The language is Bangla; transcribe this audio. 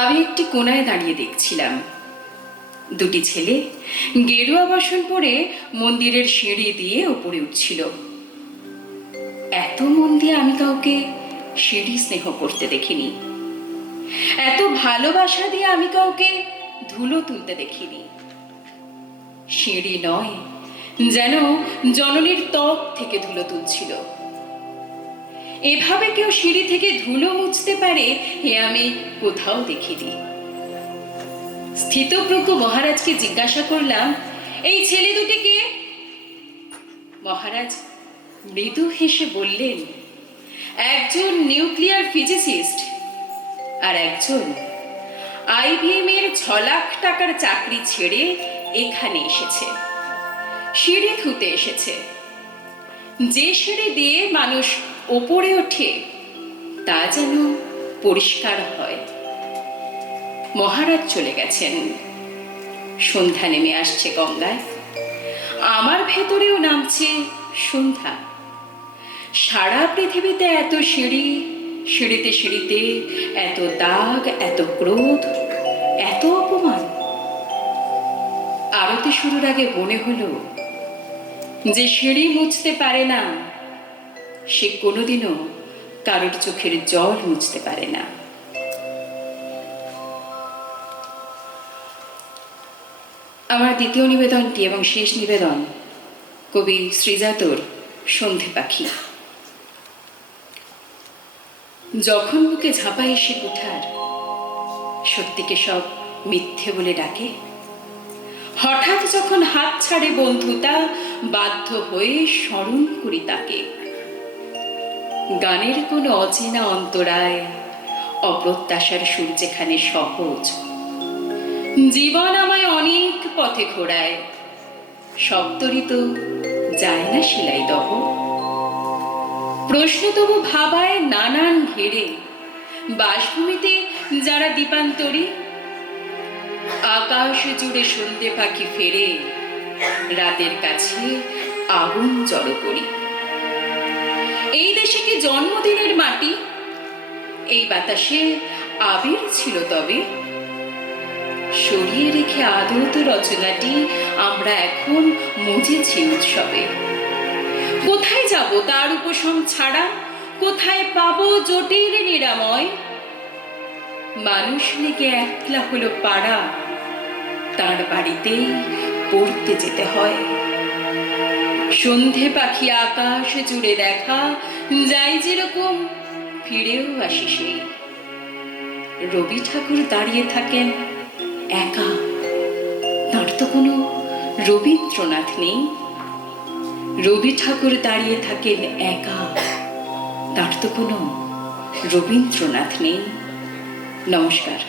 আমি একটি কোণায় দাঁড়িয়ে দেখছিলাম দুটি ছেলে গেরুয়া বসন পরে মন্দিরের সিঁড়ি দিয়ে উপরে উঠছিল। এত মন দিয়ে আমি কাউকে সিঁড়ি স্নেহ করতে দেখিনি, এত ভালোবাসা দিয়ে আমি কাউকে ধুলো তুলতে দেখিনি। সিঁড়ি নয়, যেন জননীর ত্বক থেকে ধুলো তুলছিল। এভাবে কেউ সিঁড়ি থেকে ধুলো মুছতে পারে এ আমি কোথাও দেখিনি। স্থিতপ্রজ্ঞ মহারাজকে জিজ্ঞাসা করলাম, এই ছেলে দুটিকে? মহারাজ মৃদু হেসে বললেন, একজন নিউক্লিয়ার ফিজিসিস্ট আর একজন IBM এর 6 লাখ টাকার চাকরি ছেড়ে এখানে এসেছে, সিঁড়ি ধুতে এসেছে। যে সিঁড়ি দিয়ে মানুষ ওপরে ওঠে তা যেন পরিষ্কার হয়। মহারাজ চলে গেছেন, সন্ধ্যা নেমে আসছে গঙ্গায়, আমার ভেতরেও নামছে সন্ধ্যা। সারা পৃথিবীতে এত সিঁড়ি, সিঁড়িতে সিঁড়িতে এত দাগ, এত ক্রোধ, এত অপমান। আরতি শুরুর আগে মনে হলো, যে সিঁড়ি মুছতে পারে না সে কোনোদিনও কারোর চোখের জল মুছতে পারে না। আমার দ্বিতীয় নিবেদনটি এবং শেষ নিবেদন কবি শ্রীজাতর সন্ধে পাখি। যখন বুকে ঝাঁপায় সে কুঠার, সত্যিকে সব মিথ্যে বলে ডাকে। হঠাৎ যখন হাত ছাড়ে বন্ধুতা, বাধ্য হয়ে স্মরণ করি তাকে। গানের কোনো অচেনা অন্তরায়, অপ্রত্যাশার সুর যেখানে সহজ। জীবন আমায় অনেক পথে ঘোরায়, শব্দরই তো যায় না সেলাই দহ। প্রশ্ন তবু ভাবায় নানান ঘেরে, বাসভূমিতে যারা দীপান্তরী। আকাশ জুড়ে সন্ধে পাখি ফেরে, রাতের কাছে আগুন জড়ো করি। এই দেশে কি জন্মদিনের মাটি? এই বাতাসে আবির ছিল তবে। সরিয়ে রেখে আদত রচনাটি আমরা এখন মুজেছি উৎসবে। কোথায় যাব তার উপশম ছাড়া? কোথায় পাবো জটিল নিরাময়? মানুষ লেগে একলা হলো পাড়া, তার বাড়িতেই পড়তে যেতে হয়। সন্ধে পাখি আকাশ জুড়ে দেখা, যাই যেরকম ফিরেও আসি সেই। রবি ঠাকুর দাঁড়িয়ে থাকেন একা, তার তো কোনো রবীন্দ্রনাথ নেই। রবি ঠাকুর দাঁড়িয়ে থাকেন একা, তার তো কোনো রবীন্দ্রনাথ নেই। নমস্কার।